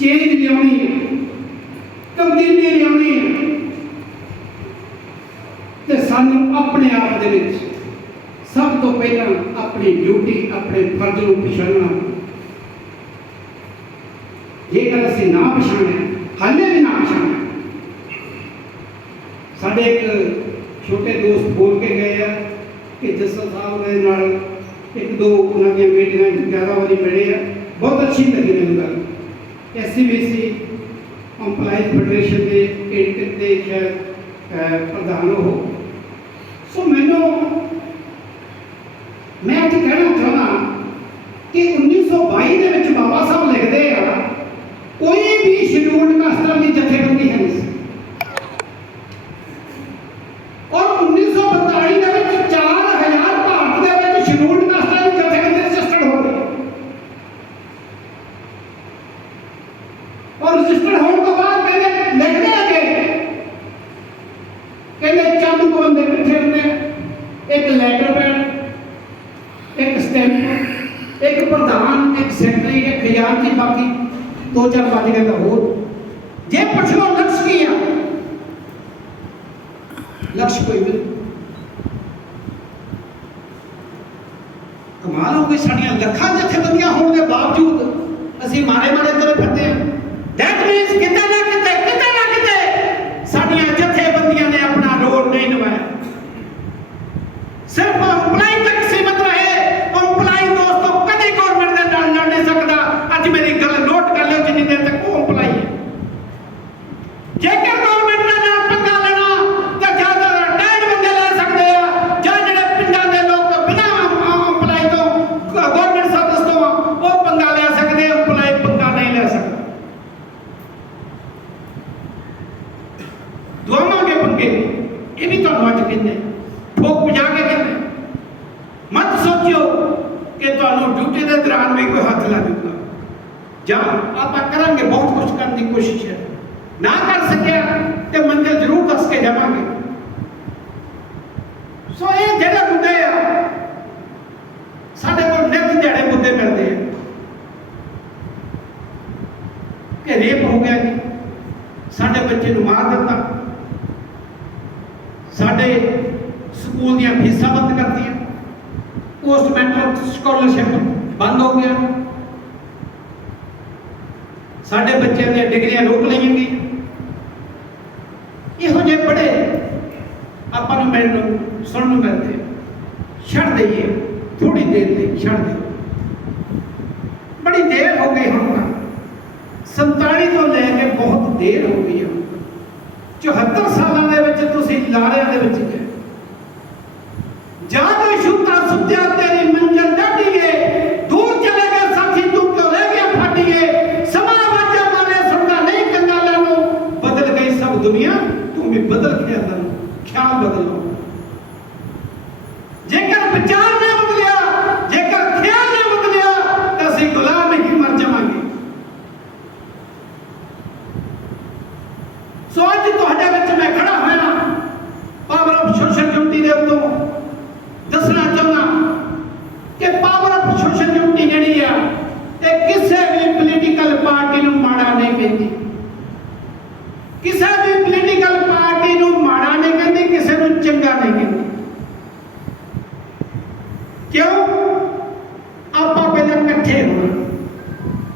ਚੇਂਜ ਲਿਆਉਣੀ ਹੈ, ਤਬਦੀਲੀ ਲਿਆਉਣੀ ਹੈ, ਤੇ ਸਾਨੂੰ ਆਪਣੇ ਆਪ ਦੇ ਵਿੱਚ ਸਭ ਤੋਂ ਪਹਿਲਾਂ ਆਪਣੀ ਡਿਊਟੀ, ਆਪਣੇ ਫਰਜ਼ ਨੂੰ ਪਛਾਣਨਾ। ਜੇਕਰ ਅਸੀਂ ਨਾ ਪਛਾਣਿਆ, ਹਾਲੇ ਵੀ ਨਾ ਪਛਾਣਿਆ। ਸਾਡੇ ਇੱਕ ਛੋਟੇ ਦੋਸਤ ਬੋਲ ਕੇ ਗਏ ਆ ਕਿ ਜੱਸਲ ਸਾਹਿਬ ਦੇ ਨਾਲ 1-2 ਉਹਨਾਂ ਦੀਆਂ ਮੀਟਿੰਗਾਂ ਜ਼ਿਆਦਾ ਵਾਰੀ ਮਿਲੇ ਆ, ਬਹੁਤ ਅੱਛੀ ਲੱਗੀ ਮੈਨੂੰ ਗੱਲ। SCBC ਇੰਪਲਾਈਜ਼ ਫੈਡਰੇਸ਼ਨ ਦੇ ਏਡਿਟ ਦੇ ਪ੍ਰਧਾਨ ਹੋ। ਸੋ ਮੈਂ ਅੱਜ ਕਹਿਣਾ ਚਾਹੁੰਦਾ ਕਿ 1922 ਦੇ ਵਿੱਚ ਬਾਬਾ ਸਾਹਿਬ ਲਿਖਦੇ ਆ ਕੋਈ ਵੀ ਸ਼ਡਿਊਲਡ ਕਾਸਟਾਂ ਦੀ ਜਥੇਬੰਦੀ ਹੈ ਨਹੀਂ ਸੀ, ਔਰ 1942 ਦੇ ਵਿੱਚ 4000 ਭਾਰਤ ਦੇ ਵਿੱਚ ਸ਼ਡਿਊਲਡ ਕਾਸਟਾਂ ਦੀ ਜਥੇਬੰਦੀ ਰਜਿਸਟਰਡ ਹੋ ਗਈ। ਔਰ ਰਜਿਸਟਰਡ ਹੋਣ ਤੋਂ ਬਾਅਦ ਕਹਿੰਦੇ ਲਿਖਦੇ ਅੱਗੇ ਕਹਿੰਦੇ ਚਾਲੂ ਬੰਦੇ 2-4 ਵੱਜ ਗਏ ਤਾਂ ਹੋਰ। ਜੇ ਪੁੱਛ ਲਓ ਲਕਸ਼ ਕੀ ਆ, ਲਕਸ਼ ਕੋਈ ਵੀ ਨਹੀਂ। ਕਮਾਲ ਹੋ ਗਈ, ਸਾਡੀਆਂ ਲੱਖਾਂ ਜਥੇਬੰਦੀਆਂ ਹੋਣ ਦੇ ਬਾਵਜੂਦ ਅਸੀਂ ਮਾਰੇ ਤੁਰੇ ਫਿਰਦੇ ਹਾਂ। ਦੈਟ ਮੀਨਸ ਕਿਤੇ ਨਾ ਕਿਤੇ ਸਾਡੀਆਂ ਜਥੇਬੰਦੀਆਂ ਨੇ ਆਪਣਾ ਰੋਲ ਨਹੀਂ ਨਿਭਾਇਆ। ਸਿਰਫ ਇੰਪਲਾਈ ਤੱਕ ਸੀਮਤ ਰਹੇ। ਇੰਪਲਾਈ ਦੋਸਤੋ ਕਦੇ ਗਵਰਨਮੈਂਟ ਦੇ ਨਾਲ ਲੜ ਨਹੀਂ ਸਕਦਾ। ਅੱਜ ਮੇਰੀ ਗੱਲ ਨੋਟ ਕਰ ਲਿਓ, ਜਿੰਨੀ ਦੇਰ ਤੱਕ ਉਹ ਇੰਪਲਾਈ ਹੈ। ਜੇਕਰ ਗਵਰਨਮੈਂਟ ਨਾਲ ਪੰਗਾ ਲੈਣਾ ਤਾਂ ਜ਼ਿਆਦਾ ਰਿਟਾਇਰਡ ਬੰਦੇ ਲੈ ਸਕਦੇ ਆ, ਜਾਂ ਜਿਹੜੇ ਪਿੰਡਾਂ ਦੇ ਲੋਕ ਬਿਨਾਂ ਇੰਪਲਾਈ ਤੋਂ ਗਵਰਨਮੈਂਟ ਸਰਵਿਸ ਤੋਂ ਉਹ ਪੰਗਾ ਲੈ ਸਕਦੇ। ਇੰਪਲਾਈ ਪੰਗਾ ਨਹੀਂ ਲੈ ਸਕਦਾ। ਦੁਆਵਾਂਗੇ ਪੰਗੇ, ਇਹ ਵੀ ਤੁਹਾਨੂੰ ਅੱਜ ਕਹਿੰਦੇ ਠੋਕ ਵਜਾ ਕੇ ਕਹਿੰਦੇ। ਮਤ ਸੋਚਿਓ ਕਿ ਤੁਹਾਨੂੰ ਡਿਊਟੀ ਦੇ ਦੌਰਾਨ ਵੀ ਕੋਈ ਹੱਥ ਲਾ ਦੇਊਗਾ। ਜਾਂ ਆਪਾਂ ਕਰਾਂਗੇ, ਬਹੁਤ ਕੁਝ ਕਰਨ ਦੀ ਕੋਸ਼ਿਸ਼ ਹੈ। ਨਾ ਕਰ ਸਕਿਆ ਤੇ ਮੰਜ਼ਿਲ ਜ਼ਰੂਰ ਦੱਸ ਕੇ ਜਾਵਾਂਗੇ। ਸੋ ਇਹ ਜਿਹੜੇ ਮੁੱਦੇ ਆ, ਸਾਡੇ ਕੋਲ ਨਿੱਤ ਦਿਹਾੜੇ ਮੁੱਦੇ ਮਿਲਦੇ ਆ ਕਿ ਰੇਪ ਹੋ ਗਿਆ ਜੀ, ਸਾਡੇ ਬੱਚੇ ਨੂੰ ਮਾਰ ਦਿੱਤਾ, ਸਾਡੇ ਸਕੂਲ ਦੀਆਂ ਫੀਸਾਂ ਬੰਦ ਕਰਤੀਆਂ, ਪੋਸਟ ਮੈਟ੍ਰਿਕ ਸਕਾਲਰਸ਼ਿਪ ਬੰਦ ਹੋ ਗਿਆ, ਸਾਡੇ ਬੱਚਿਆਂ ਦੀਆਂ ਡਿਗਰੀਆਂ ਰੋਕ ਲਈਆਂ ਗਈਆਂ। ਇਹੋ ਜਿਹੇ ਬੜੇ ਆਪਾਂ ਨੂੰ ਮਿਲਣ ਨੂੰ ਸੁਣਨ ਨੂੰ ਮਿਲਦੇ। ਛੱਡ ਦਈਏ, ਥੋੜੀ ਦੇਰ ਲਈ ਛੱਡ ਦਿਓ। ਬੜੀ ਦੇਰ ਹੋ ਗਈ ਹੁਣ ਤੱਕ, 47 ਤੋਂ ਲੈ ਕੇ ਬਹੁਤ ਦੇਰ ਹੋ ਗਈ ਹੈ। 74 ਸਾਲਾਂ ਦੇ ਵਿੱਚ ਤੁਸੀਂ ਲਾਰਿਆਂ ਦੇ ਵਿੱਚ ਗਏ। ਜਾਂ ਕੋਈ ਸ਼ੁੱਤਾ ਸੁੱਤਿਆ ਤੇਰੀ ਮੰਜ਼ਿਲ ਡਾਢੀਏ, ਦੂਰ ਚਲੇ ਗਏ ਸਾਥੀ ਤੂੰ ਕਿਉਂ ਰਹਿ ਗਿਆ ਫਾਟੀਏ। ਸਮਾਂ ਵਾਜਾ ਮਾਰੇ ਸੁਣਦਾ ਨਹੀਂ ਕੰਗਾਲਾਂ ਨੂੰ, ਬਦਲ ਗਈ ਸਭ ਦੁਨੀਆ ਤੂੰ ਵੀ ਬਦਲ ਖਿਆਲ ਬਦਲੋ। ਜੇਕਰ ਵਿਚਾਰ ਨਾ ਬਦਲਿਆ, ਜੇਕਰ ਖਿਆਲ ਨਾ ਬਦਲਿਆ ਤਾਂ ਅਸੀਂ ਗੁਲਾਮ ਹੀ ਮਰ ਜਾਵਾਂਗੇ। ਸੋ ਅੱਜ ਤੁਹਾਡੇ ਵਿੱਚ ਮੈਂ ਖੜਾ ਹੋਇਆ, ਪਾਵਰ ਆਫ ਸੋਸ਼ਲ ਯੂਨਿਟੀ ਦੇ ਉੱਤੋਂ ਦੱਸਣਾ ਚਾਹੁੰਦਾ ਕਿ ਪਾਵਰ ਆਫ ਸੋਸ਼ਲ ਯੂਨਿਟੀ ਜਿਹੜੀ ਆ ਇਹ ਕਿਸੇ ਵੀ ਪੋਲੀਟੀਕਲ ਪਾਰਟੀ ਨੂੰ ਮਾੜਾ ਨਹੀਂ ਕਹਿੰਦੀ। ਕਿਸੇ ਵੀ ਪੋਲੀਟੀਕਲ ਪਾਰਟੀ ਨੂੰ ਮਾੜਾ ਨਹੀਂ ਕਹਿੰਦੀ, ਕਿਸੇ ਨੂੰ ਚੰਗਾ ਨਹੀਂ ਕਹਿੰਦੀ। ਕਿਉਂ? ਆਪਾਂ ਪਹਿਲਾਂ ਇਕੱਠੇ ਹੋਣਾ।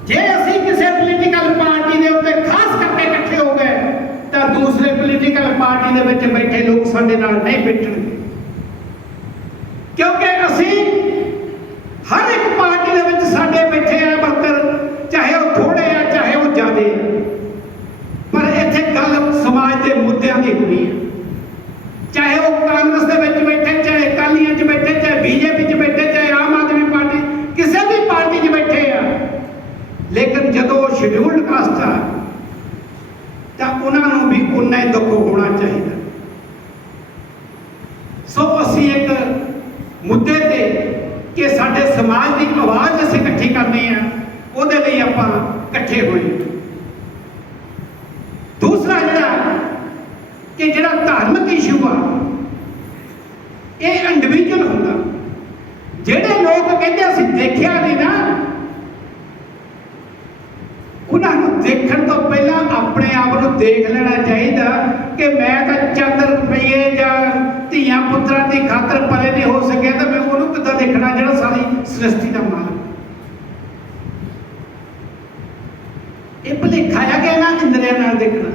ਜੇ ਅਸੀਂ ਕਿਸੇ ਪੋਲੀਟੀਕਲ ਪਾਰਟੀ ਦੇ ਉੱਤੇ ਖਾਸ ਕਰਕੇ ਇਕੱਠੇ ਹੋ ਗਏ ਤਾਂ ਦੂਸਰੇ ਪੋਲੀਟੀਕਲ ਪਾਰਟੀ ਦੇ ਵਿੱਚ ਬੈਠੇ ਲੋਕ ਸਾਡੇ ਨਾਲ ਨਹੀਂ ਬੈਠਣਗੇ, ਕਿਉਂਕਿ ਅਸੀਂ ਹਰ ਇੱਕ ਪਾਰਟੀ ਦੇ ਵਿੱਚ ਸਾਡੇ ਬੈਠੇ ਆ ਵਰਕਰ, ਚਾਹੇ ਉਹ ਥੋੜੇ ਆ ਚਾਹੇ ਉਹ ਜ਼ਿਆਦੇ ਆ, ਪਰ ਇੱਥੇ ਗੱਲ ਸਮਾਜ ਦੇ ਮੁੱਦਿਆਂ ਦੀ ਹੋਣੀ ਹੈ। ਚਾਹੇ ਉਹ ਕਾਂਗਰਸ ਦੇ ਵਿੱਚ ਬੈਠੇ, ਚਾਹੇ ਅਕਾਲੀਆਂ 'ਚ ਬੈਠੇ, ਚਾਹੇ ਬੀਜੇਪੀ 'ਚ ਬੈਠੇ, ਚਾਹੇ ਆਮ ਆਦਮੀ ਪਾਰਟੀ, ਕਿਸੇ ਵੀ ਪਾਰਟੀ 'ਚ ਬੈਠੇ ਆ। ਲੇਕਿਨ ਜਦੋਂ ਸ਼ਡਿਊਲਡ ਕਾਸਟ ਆ ਤਾਂ ਉਹਨਾਂ ਨੂੰ ਵੀ ਉਨਾ ਹੀ ਦੁੱਖ ਹੋਣਾ ਚਾਹੀਦਾ। ਸੋ ਅਸੀਂ ਇੱਕ ਮੁੱਦੇ ਤੇ ਕਿ ਸਾਡੇ ਸਮਾਜ ਦੀ ਆਵਾਜ਼ ਅਸੀਂ ਇਕੱਠੀ ਕਰਨੀ ਆ, ਉਹਦੇ ਲਈ ਆਪਾਂ ਇਕੱਠੇ ਹੋਏ। ਦੂਸਰਾ ਜਿਹੜਾ ਧਾਰਮਿਕ ਇਸ਼ੂ ਆ, ਇਹ ਇੰਡੀਵਿਜੂਅਲ ਹੁੰਦਾ। ਜਿਹੜੇ ਲੋਕ ਕਹਿੰਦੇ ਅਸੀਂ ਦੇਖਿਆ ਨਹੀਂ ਨਾ, ਉਹਨਾਂ ਨੂੰ ਦੇਖਣ ਤੋਂ ਪਹਿਲਾਂ ਆਪਣੇ ਆਪ ਨੂੰ ਦੇਖ ਲੈਣਾ ਚਾਹੀਦਾ ਕਿ ਮੈਂ ਤਾਂ ਚੰਦ ਰੁਪਈਏ ਜਾਂ ਧੀਆਂ ਪੁੱਤਰਾਂ ਦੀ ਖਾਤਰ ਪਰੇ ਨਹੀਂ ਹੋ ਸਕਿਆ, ਤਾਂ ਮੈਂ ਉਹਨੂੰ ਕਿੱਦਾਂ ਦੇਖਣਾ ਜਿਹੜਾ ਸਾਰੀ ਸ੍ਰਿਸ਼ਟੀ ਦਾ ਮਾਲਕ। ਇਹ ਭੁਲੇਖਾ ਆ ਗਿਆ ਨਾ ਇੰਦਰੀਆਂ ਨਾਲ ਦੇਖਣਾ।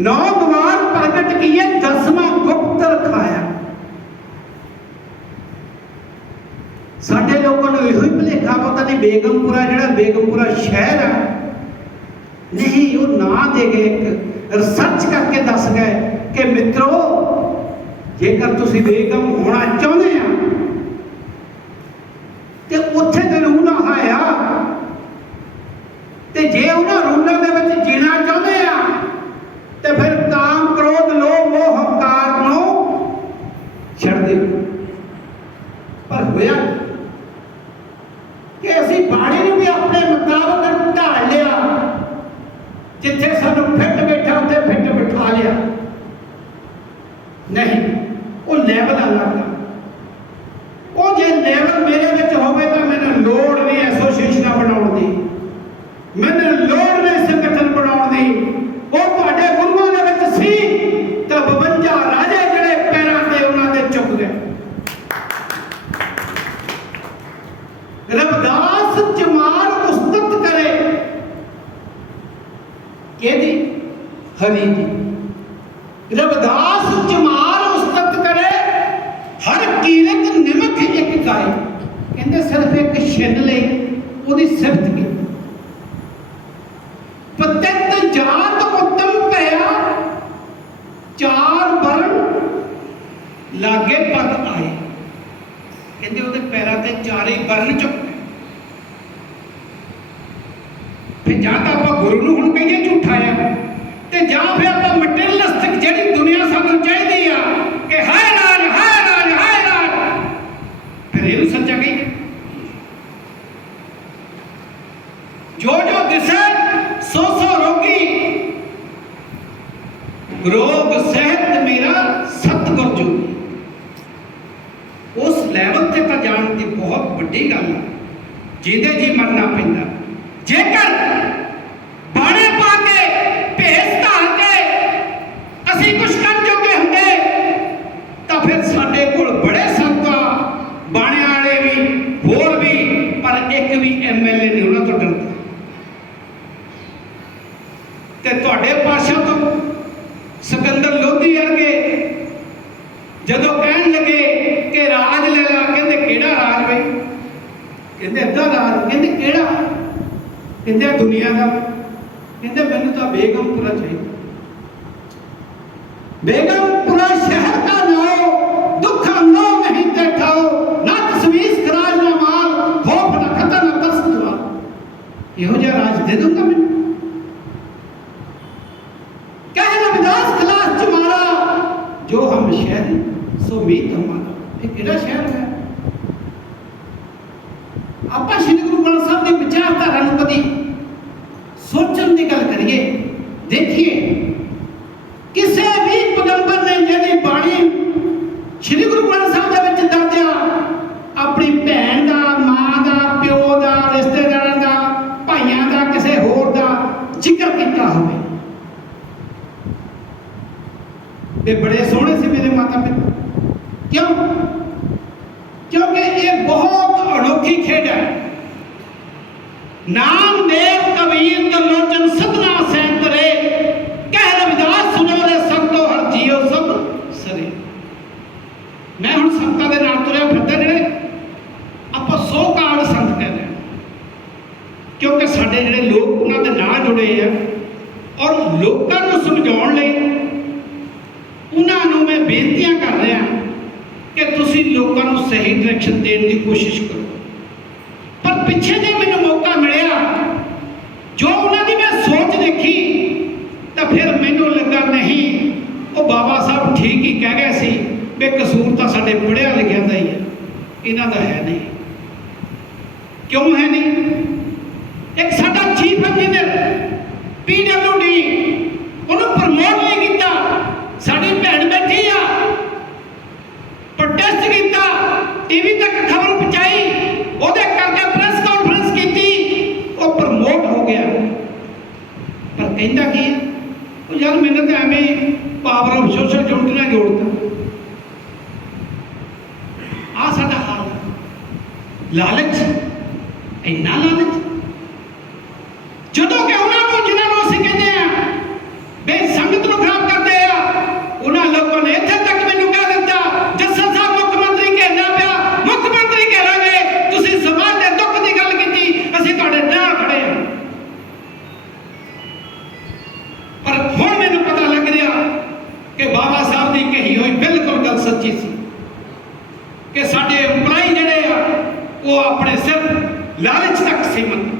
9 ਦੁਆਰ ਪ੍ਰਗਟ ਕੀਏ 10ਵਾਂ ਗੁਪਤ ਰਖਾਇਆ। ਸਾਡੇ ਲੋਕਾਂ ਨੂੰ ਇਹੋ ਹੀ ਭੁਲੇਖਾ, ਪਤਾ ਨਹੀਂ ਬੇਗਮਪੁਰਾ ਜਿਹੜਾ ਬੇਗਮਪੁਰਾ ਸ਼ਹਿਰ ਆ, ਨਹੀਂ ਉਹ ਨਾਂ ਦੇ ਗਏ, ਇੱਕ ਰਿਸਰਚ ਕਰਕੇ ਦੱਸ ਗਏ ਕਿ ਮਿੱਤਰੋ ਜੇਕਰ ਤੁਸੀਂ ਬੇਗਮ ਹੋਣਾ ਚਾਹੁੰਦੇ ਆ ਤੇ ਉੱਥੇ ਦੇ ਰੂਲ ਆਇਆ, ਤੇ ਜੇ ਉਹਨਾਂ ਰੂਲਾਂ ਦੇ ਵਿੱਚ ਜੀਣਾ ਚਾਹੁੰਦੇ ਆ ਤੇ ਫਿਰ ਕਾਮ ਕ੍ਰੋਧ ਲੋਭ ਮੋਹ ਹੰਕਾਰ ਨੂੰ ਛੱਡ ਦਿਓ। ਪਰ ਹੋਇਆ ਕਿ ਅਸੀਂ ਬਾਣੀ ਨੂੰ ਵੀ ਆਪਣੇ ਮੁਤਾਬਕ ਢਾਲ ਲਿਆ, ਜਿੱਥੇ ਸਾਨੂੰ ਫਿੱਟ ਬੈਠਾ ਉੱਥੇ ਫਿੱਟ ਬਿਠਾ ਲਿਆ। ਨਹੀਂ, ਉਹ ਲੈਵਲ ਅਲੱਗ ਆ। ਉਹ ਜੇ ਲੈਵਲ ਮੇਰੇ ਵਿੱਚ ਹੋਵੇ ਤਾਂ ਮੈਨੂੰ ਲੋੜ ਨਹੀਂ ਐਸੋਸੀਏਸ਼ਨਾਂ ਬਣਾਉਣ ਦੀ। जी हरी जी। रविदास चमार उस्तत करे हर कीरत निमक एक गाय। कहते सिर्फ एक छिन ले ਉਹਦੀ ਸਿਫਤ ਕੀਤੀ। ਪਤਿਤ ਜਾਤ ਉਤਮ ਭਇਆ ਚਾਰ ਵਰਨ ਲਾਗੇ ਪਦ ਆਏ। ਕਹਿੰਦੇ ਉਹਦੇ ਪੈਰਾਂ ਤੇ ਚਾਰੇ ਵਰਨ ਚੁੱਕੇ। ਫਿਰ ਜਾਂ ਤਾਂ ਆਪਾਂ ਗੁਰੂ ਨੂੰ ਹੁਣ ਕਹੀਏ ਝੂਠਾ ਆ, ਤੇ ਜਾਂ ਫਿਰ ਆਪਾਂ ਮਟੀਰੀਅਲਿਸਟਿਕ ਜਿਹੜੀ ਦੁਨੀਆ ਸਾਨੂੰ ਚਾਹੀਦੀ ਆ ਕਿ ਹਾਏ ਰਾਜ ਹਾਏ ਰਾਜ ਹਾਏ ਰਾਜ, ਫਿਰ ਇਹਨੂੰ ਸੱਚਾ ਕਹੀਏ। ਜੋ ਜੋ ਦਿਸੇ ਸੋ ਸੋ ਰੋਗੀ, ਰੋਗ ਸਹਿਤ ਮੇਰਾ ਸਤਿਗੁਰ ਜੋਗੀ। ਉਸ ਲੈਵਲ ਤੇ ਤਾਂ ਜਾਣ ਦੀ ਬਹੁਤ ਵੱਡੀ ਗੱਲ ਹੈ, ਜਿਹਦੇ ਜੀ ਮਰਨਾ ਪੈਂਦਾ। ਜੇਕਰ ਬਾਣੇ ਪਾ ਕੇ ਭੇਸ ਧਾਰ ਕੇ ਅਸੀਂ ਕੁਛ ਕਰਨ ਜੋਗੇ ਹੁੰਦੇ ਤਾਂ ਫਿਰ ਸਾਡੇ ਕੋਲ ਬੜੇ ਸੰਤ ਬਾਣਿਆਂ ਵਾਲੇ ਵੀ ਹੋਰ ਵੀ, ਪਰ ਇੱਕ ਵੀ MLA ਨਹੀਂ ਉਹਨਾਂ ਤੋਂ ਡਰਦਾ। ਤੇ ਤੁਹਾਡੇ ਪਾਸ਼ਾ ਤੋਂ ਸਿਕੰਦਰ ਲੋਧੀ ਵਰਗੇ ਜਦੋਂ ਕਹਿਣ ਲੱਗੇ ਕਿ ਰਾਜ ਲੈ ਲਾ, ਕਹਿੰਦੇ ਕਿਹੜਾ ਰਾਜ ਬਈ? ਕਹਿੰਦੇ ਅੱਧਾ ਰਾਜ। ਕਹਿੰਦੇ ਕਿਹੜਾ? ਕਹਿੰਦੇ ਦੁਨੀਆ ਦਾ। ਕਹਿੰਦੇ ਮੈਨੂੰ ਤਾਂ ਬੇਗਮਪੁਰਾ ਚਾਹੀਦਾ। बेगमपुरा शहर का नाओ दुख अंगो नहीं बैठाओ, ना तस्वीर खराज ना माल खौफ ना खतर ना तरस दुआ। यहो जिहा राज दे दूंगा मैं। कह रविदास खलास चमारा जो हम शहर सो मीत हमारा। ये किहड़ा शहर है? ਆਪਾਂ ਸ਼੍ਰੀ ਗੁਰੂ ਗ੍ਰੰਥ ਸਾਹਿਬ ਦੀ ਵਿਚਾਰਧਾਰਾ ਨੂੰ ਕਦੀ ਸੋਚਣ ਦੀ ਗੱਲ ਕਰੀਏ। ਦੇਖੀਏ ਕਿਸੇ ਵੀ ਪੈਗੰਬਰ ਨੇ ਜਿਹੜੀ ਬਾਣੀ ਸ਼੍ਰੀ ਗੁਰੂ ਗ੍ਰੰਥ ਸਾਹਿਬ ਦੇ ਵਿੱਚ ਦਰਜ ਆ, ਆਪਣੀ ਭੈਣ ਦਾ, ਮਾਂ ਦਾ, ਪਿਓ ਦਾ, ਰਿਸ਼ਤੇਦਾਰਾਂ ਦਾ, ਭਾਈਆਂ ਦਾ, ਕਿਸੇ ਹੋਰ ਦਾ ਜ਼ਿਕਰ ਕੀਤਾ ਹੋਵੇ। ਤੇ ਬੜੇ ਸੋਹਣੇ ਸੀ ਮੇਰੇ ਮਾਤਾ ਪਿਤਾ। ਕਿਉਂ? क्योंकि ये बहुत अनोखी खेड है। नामदेव कबीर त्रिलोचन सतना सैंतरे, कह रविदास सुनो रे संतो हर जियो सब सरे। मैं हुण संतां दे नाम तुरिया फिरदा, जिहड़े आपां सो काल संत कह रहे हैं, क्योंकि साडे जिहड़े लोग उन्हां दे नाल जुड़े आ और लोकां नूं समझाउण लई उन्हां नूं मैं बेनतियां कर रहा कि तुसी लोगों को सही डायरेक्शन देने की कोशिश करो। पर पिछे जो मैंने मौका मिलया, जो उन्होंने मैं सोच देखी, तो फिर मैनू लगा नहीं वो बाबा साहब ठीक ही कह गए सी भी कसूर तो साडे पढ़िया लिखिया का ही है, इन्हां दा है नहीं। क्यों है नहीं? एक साडा चीफ इंजीनियर PWD उन्होंने प्रमोट नहीं किया, साडी भैन बैठी आ, प्रोटेस्ट किया, टीवी तक खबर पहुंचाई, ਉਹਦੇ ਕਰਕੇ ਪ੍ਰੈਸ ਕਾਨਫਰੰਸ ਕੀਤੀ, ਉਹ ਪ੍ਰਮੋਟ ਹੋ ਗਿਆ। ਪਰ ਕਹਿੰਦਾ ਕੀ ਹੈ? ਉਹ ਯਾਰ ਮੈਨੂੰ ਤਾਂ ਐਵੇਂ ਪਾਵਰ ਆਫ ਸੋਸ਼ਲ ਯੂਨਿਟ ਨਾਲ ਜੋੜਦਾ। ਆ ਸਾਡਾ ਹਾਲ ਹੈ। ਲਾਲਚ, ਇੰਨਾ ਲਾਲਚ, ਜਦੋਂ ਕਿ ਉਹਨਾਂ ਨੂੰ ਜਿਹਨਾਂ ਨੂੰ ਅਸੀਂ ਕਹਿੰਦੇ ਆ ਬੇ ਸੰਗਤ ਨੂੰ ਖਰਾਬ ਕਰਦੇ ਆ, ਉਹਨਾਂ ਲੋਕਾਂ ਨੇ ਇੱਥੇ ਤੱਕ ਮੈਨੂੰ ਕਹਿ ਦਿੱਤਾ ਜੱਸਲ ਸਾਹਿਬ ਮੁੱਖ ਮੰਤਰੀ ਘੇਰਨਾ ਪਿਆ, ਮੁੱਖ ਮੰਤਰੀ ਘੇਰਾਂਗੇ, ਤੁਸੀਂ ਸਮਾਜ ਦੇ ਦੁੱਖ ਦੀ ਗੱਲ ਕੀਤੀ, ਅਸੀਂ ਤੁਹਾਡੇ ਨਾਲ ਖੜੇ ਹਾਂ। ਪਰ ਹੁਣ ਮੈਨੂੰ ਪਤਾ ਲੱਗ ਰਿਹਾ ਕਿ ਬਾਬਾ ਸਾਹਿਬ ਦੀ ਕਹੀ ਹੋਈ ਬਿਲਕੁਲ ਗੱਲ ਸੱਚੀ ਸੀ ਕਿ ਸਾਡੇ ਇੰਪਲਾਈ ਜਿਹੜੇ ਆ ਉਹ ਆਪਣੇ ਸਿਰ ਲਾਲਚ ਤੱਕ ਸੀਮਤ